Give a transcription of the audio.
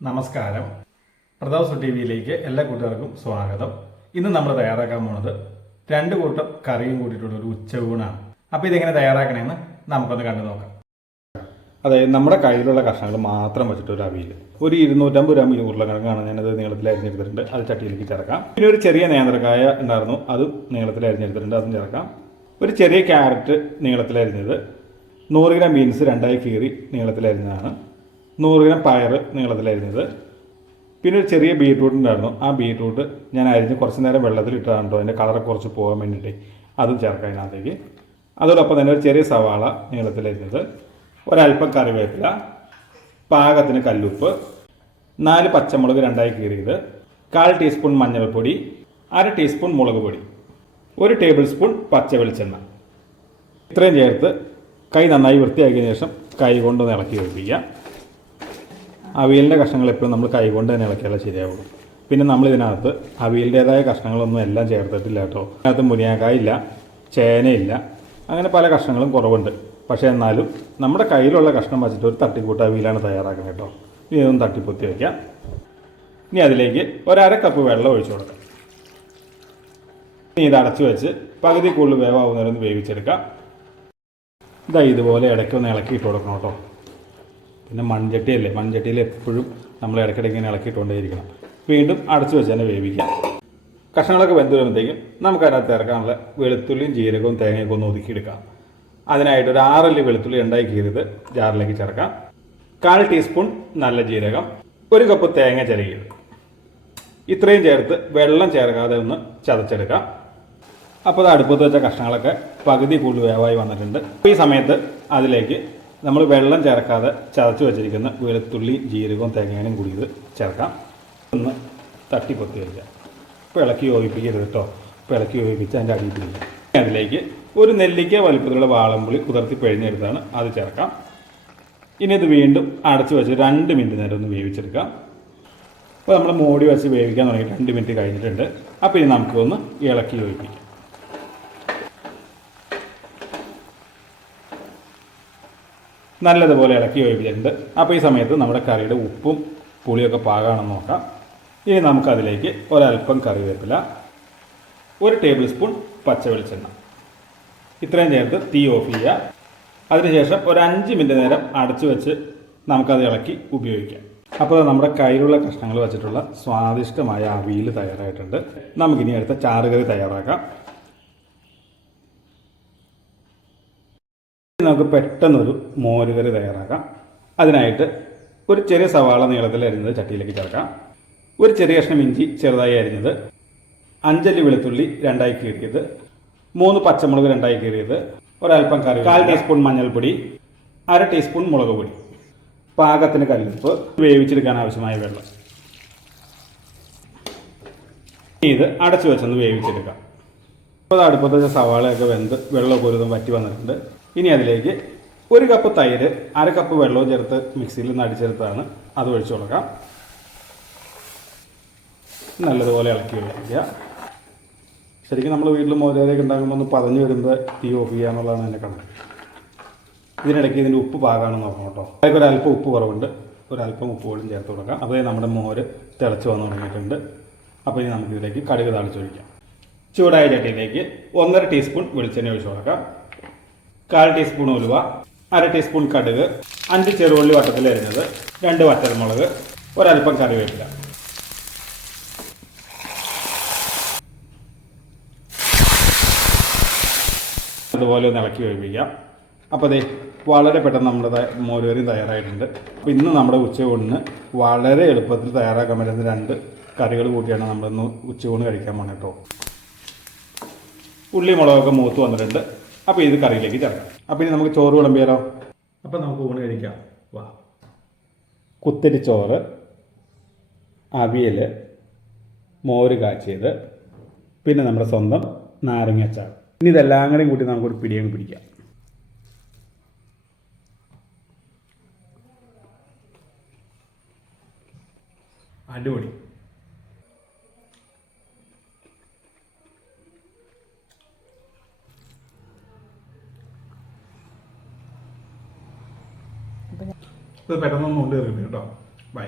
നമസ്കാരം. പ്രതാപ്സു ടി വിയിലേക്ക് എല്ലാ കൂട്ടുകാർക്കും സ്വാഗതം. ഇന്ന് നമ്മൾ തയ്യാറാക്കാൻ പോണത് രണ്ട് കൂട്ടം കറിയും കൂട്ടിയിട്ടുള്ള ഒരു ഉച്ചയൂണാണ് അപ്പോൾ ഇതെങ്ങനെ തയ്യാറാക്കണമെന്ന് നമുക്കൊന്ന് കണ്ടു നോക്കാം. അതായത് നമ്മുടെ കയ്യിലുള്ള കഷ്ണങ്ങൾ മാത്രം വെച്ചിട്ട് ഒരു അവിയൽ. ഒരു ഇരുന്നൂറ്റമ്പത് ഗ്രാം ഉരുളക്കിഴങ്ങാണ് ഞാനത് നീളത്തിൽ അരിഞ്ഞെടുത്തിട്ടുണ്ട്. അത് ചട്ടിയിലേക്ക് ചേർക്കാം. പിന്നെ ഒരു ചെറിയ നേന്ത്രക്കായ ഉണ്ടായിരുന്നു. അത് നീളത്തിൽ അരിഞ്ഞെടുത്തിട്ടുണ്ട്. അതും ചേർക്കാം. ഒരു ചെറിയ ക്യാരറ്റ് നീളത്തിൽ അരിഞ്ഞത്. നൂറ് ഗ്രാം ബീൻസ് രണ്ടായി കീറി നീളത്തിൽ അരിഞ്ഞതാണ്. നൂറ് ഗ്രാം പയർ നീളത്തിൽ അരിഞ്ഞത്. പിന്നെ ഒരു ചെറിയ ബീട്രൂട്ട് ഉണ്ടായിരുന്നു. ആ ബീട്രൂട്ട് ഞാൻ അരിഞ്ഞ് കുറച്ച് നേരം വെള്ളത്തിൽ ഇട്ടതാണ് അതിന്റെ കളറൊക്കെ കുറച്ച് പോകാൻ വേണ്ടിയിട്ട് അതും ചേർക്കാം അതിനകത്തേക്ക്. അതോടൊപ്പം തന്നെ ഒരു ചെറിയ സവാള നീളത്തിൽ ഒരൽപ്പം കറിവേപ്പില പാകത്തിന് കല്ലുപ്പ് നാല് പച്ചമുളക് രണ്ടായി കീറിയത് കാൽ ടീസ്പൂൺ മഞ്ഞൾപ്പൊടി അര ടീസ്പൂൺ മുളക് പൊടി ഒരു ടേബിൾ സ്പൂൺ പച്ച വെളിച്ചെണ്ണ. ഇത്രയും ചേർത്ത് കൈ നന്നായി വൃത്തിയാക്കിയതിനു ശേഷം കൈ കൊണ്ടൊന്ന് ഇളക്കി വെപ്പിക്കുക അവിയലിന്റെ കഷ്ണങ്ങൾ എപ്പോഴും നമ്മൾ കൈകൊണ്ട് തന്നെ ഇളക്കിയാലേ ശരിയാവുള്ളൂ. പിന്നെ നമ്മൾ ഇതിനകത്ത് അവിയലിന്റേതായ കഷ്ണങ്ങളൊന്നും എല്ലാം ചേർത്തിട്ടില്ല കേട്ടോ. അതിനകത്ത് മുരിങ്ങാക്കായില്ല ചേനയില്ല അങ്ങനെ പല കഷ്ണങ്ങളും കുറവുണ്ട്. പക്ഷേ എന്നാലും നമ്മുടെ കയ്യിലുള്ള കഷ്ണം വച്ചിട്ട് ഒരു തട്ടിക്കൂട്ട് അവിയലാണ് തയ്യാറാക്കുന്നത് കേട്ടോ. ഇനി ഇതൊന്ന് തട്ടിപ്പൊത്തി വയ്ക്കാം ഇനി അതിലേക്ക് ഒരര കപ്പ് വെള്ളം ഒഴിച്ചു കൊടുക്കാം. ഇനി ഇത് അടച്ചു വെച്ച് പകുതി കൂടുതൽ വേവാകുന്നവരൊന്ന് വേവിച്ചെടുക്കാം. ഇതാ ഇതുപോലെ ഇടയ്ക്കൊന്ന് ഇളക്കിയിട്ട് കൊടുക്കണം കേട്ടോ. പിന്നെ മൺചട്ടിയല്ലേ? മൺചട്ടിയിൽ എപ്പോഴും നമ്മൾ ഇടയ്ക്കിടയ്ക്ക് ഇങ്ങനെ ഇളക്കിയിട്ടുകൊണ്ടേയിരിക്കണം വീണ്ടും അടച്ചു വെച്ച് തന്നെ വേവിക്കാം. കഷ്ണങ്ങളൊക്കെ വെന്ത് വരുമ്പോഴത്തേക്കും നമുക്കതിനകത്ത് ഇറക്കാനുള്ള വെളുത്തുള്ളിയും ജീരകവും തേങ്ങയൊക്കെ ഒന്ന് ഒതുക്കിയെടുക്കാം. അതിനായിട്ട് ഒരു ആറല്ലി വെളുത്തുള്ളി ഉണ്ടായി കീറിയത് ജാറിലേക്ക് ചേർക്കാം. കാൽ ടീസ്പൂൺ നല്ല ജീരകം ഒരു കപ്പ് തേങ്ങ ചിരകിയത്. ഇത്രയും ചേർത്ത് വെള്ളം ചേർക്കാതെ ഒന്ന് ചതച്ചെടുക്കാം. അപ്പോൾ അത് അടുപ്പത്ത് വെച്ച കഷ്ണങ്ങളൊക്കെ പകുതി കൂടുതൽ വേവായി വന്നിട്ടുണ്ട്. ഈ സമയത്ത് അതിലേക്ക് നമ്മൾ വെള്ളം ചേർക്കാതെ ചതച്ച് വെച്ചിരിക്കുന്ന വെളുത്തുള്ളി ജീരകവും തേങ്ങയും കൂടി ഇത് ചേർക്കാം. ഒന്ന് തട്ടിപ്പൊത്തി വയ്ക്കാം ഇപ്പോൾ ഇളക്കി യോജിപ്പിക്കരുത് കേട്ടോ. ഇപ്പോൾ ഇളക്കി യോജിപ്പിച്ച് അതിന്റെ അടിയിൽ അതിലേക്ക് ഒരു നെല്ലിക്ക വലുപ്പത്തിലുള്ള വാളമ്പുളി കുതിർത്തി പിഴിഞ്ഞെടുത്താണ് അത് ചേർക്കാം. ഇനി ഇത് വീണ്ടും അടച്ച് വെച്ച് രണ്ട് മിനിറ്റ് നേരം ഒന്ന് വേവിച്ചെടുക്കാം. അപ്പോൾ നമ്മൾ മോടി വെച്ച് വേവിക്കാൻ തുടങ്ങി. രണ്ട് മിനിറ്റ് കഴിഞ്ഞിട്ടുണ്ട്. അപ്പോൾ ഇനി നമുക്ക് ഒന്ന് ഇളക്കി യോജിപ്പിക്കാം. നല്ലതുപോലെ ഇളക്കി യോജിപ്പിച്ചിട്ടുണ്ട് അപ്പോൾ ഈ സമയത്ത് നമ്മുടെ കറിയുടെ ഉപ്പും പുളിയൊക്കെ പാകാണെന്ന് നോക്കാം. ഇനി നമുക്കതിലേക്ക് ഒരല്പം കറിവേപ്പില ഒരു ടേബിൾ സ്പൂൺ പച്ച വെളിച്ചെണ്ണ ഇത്രയും ചേർത്ത് തീ ഓഫ് ചെയ്യുക. അതിനുശേഷം ഒരു അഞ്ച് മിനിറ്റ് നേരം അടച്ചു വെച്ച് നമുക്കത് ഇളക്കി ഉപയോഗിക്കാം. അപ്പോൾ നമ്മുടെ കയ്യിലുള്ള കഷ്ണങ്ങൾ വെച്ചിട്ടുള്ള സ്വാദിഷ്ടമായ അവിയൽ തയ്യാറായിട്ടുണ്ട്. നമുക്കിനി അടുത്ത ചാറുകറി തയ്യാറാക്കാം. നമുക്ക് പെട്ടെന്നൊരു മോരുകറി തയ്യാറാക്കാം. അതിനായിട്ട് ഒരു ചെറിയ സവാള നീളത്തിൽ അരിഞ്ഞത് ചട്ടിയിലേക്ക് ചേർക്കാം. ഒരു ചെറിയ കഷ്ണം ഇഞ്ചി ചെറുതായി അരിഞ്ഞത്. അഞ്ചല്ലി വെളുത്തുള്ളി രണ്ടായി കീറിയത്. മൂന്ന് പച്ചമുളക് രണ്ടായി കീറിയത്. ഒരൽപ്പം കറി കാൽ ടീസ്പൂൺ മഞ്ഞൾപ്പൊടി. അര ടീസ്പൂൺ മുളക് പൊടി. പാകത്തിന് കല്ലുപ്പ്. വേവിച്ചെടുക്കാൻ ആവശ്യമായ വെള്ളം. ഇത് അടച്ചു വെച്ചൊന്ന് വേവിച്ചെടുക്കാം. ഇപ്പോൾ അടുപ്പത്തെ സവാളയൊക്കെ വെന്ത് വെള്ളമൊക്കെ ഒരു വറ്റി വന്നിട്ടുണ്ട്. ഇനി അതിലേക്ക് ഒരു കപ്പ് തൈര് അര കപ്പ് വെള്ളവും ചേർത്ത് മിക്സിയിൽ നിന്ന് അടിച്ചെടുത്താണ് അത് ഒഴിച്ചു കൊടുക്കാം. നല്ലതുപോലെ ഇളക്കി വെക്കുക ശരിക്കും നമ്മൾ വീട്ടിൽ മോരേരൊക്കെ ഉണ്ടാക്കുമ്പോൾ ഒന്ന് പതഞ്ഞ് വരുമ്പോൾ തീ ഓഫ് ചെയ്യുക എന്നുള്ളതാണ് എന്റെ കണക്ക് ഇതിനിടയ്ക്ക് ഇതിന്റെ ഉപ്പ് പാകാണെന്ന് നോക്കണം കേട്ടോ. അതിലേക്ക് ഒരല്പം ഉപ്പ് കുറവുണ്ട്. ഒരല്പം ഉപ്പ് കൂടി ചേർത്ത് കൊടുക്കാം. അതേ നമ്മുടെ മോര് തിളച്ച് വന്ന് തുടങ്ങിയിട്ടുണ്ട്. അപ്പോൾ ഇനി നമുക്കിതിലേക്ക് കടുക് താളിച്ചൊഴിക്കാം ചൂടായ ചട്ടിയിലേക്ക് ഒന്നര ടീസ്പൂൺ വെളിച്ചെണ്ണ ഒഴിച്ചു കൊടുക്കാം. കാൽ ടീസ്പൂൺ ഉലുവ അര ടീസ്പൂൺ കടുക് അഞ്ച് ചെറുള്ളി വട്ടത്തിൽ അരിഞ്ഞത് രണ്ട് വറ്റൽമുളക് കറി കറിവേപ്പില. അതുപോലെ ഒന്ന് ഇളക്കി വേവിക്കാം. അപ്പോൾ അതെ വളരെ പെട്ടെന്ന് നമ്മുടെ മോരുകറി തയ്യാറായിട്ടുണ്ട്. അപ്പോൾ ഇന്ന് നമ്മുടെ ഉച്ചയൂണിന് വളരെ എളുപ്പത്തിൽ തയ്യാറാക്കാൻ പറ്റുന്ന രണ്ട് കറികൾ കൂട്ടിയാണ് നമ്മളിന്ന് ഉച്ചയൂണ് കഴിക്കാൻ പോകുന്നത് കേട്ടോ. ഉള്ളി മുളകൊക്കെ മൂത്ത് വന്നിട്ടുണ്ട്. അപ്പോൾ ഇത് കറിയിലേക്ക് ചേർക്കാം. അപ്പോൾ ഇനി നമുക്ക് ചോറ് വിളമ്പിയാലോ? അപ്പോൾ നമുക്ക് ഊണ് കഴിക്കാം. വാ. കുത്തിരി ചോറ് അവിയൽ മോര് കാച്ചിയത് പിന്നെ നമ്മുടെ സ്വന്തം നാരങ്ങാച്ചാർ ഇനി ഇതെല്ലാം കൂടെയും കൂട്ടി നമുക്കൊരു പിടിയങ്ങ് പിടിക്കാം. അടിപൊളി. ഇത് പെട്ടെന്നൊന്നും കൊണ്ട് കേട്ടോ. ബൈ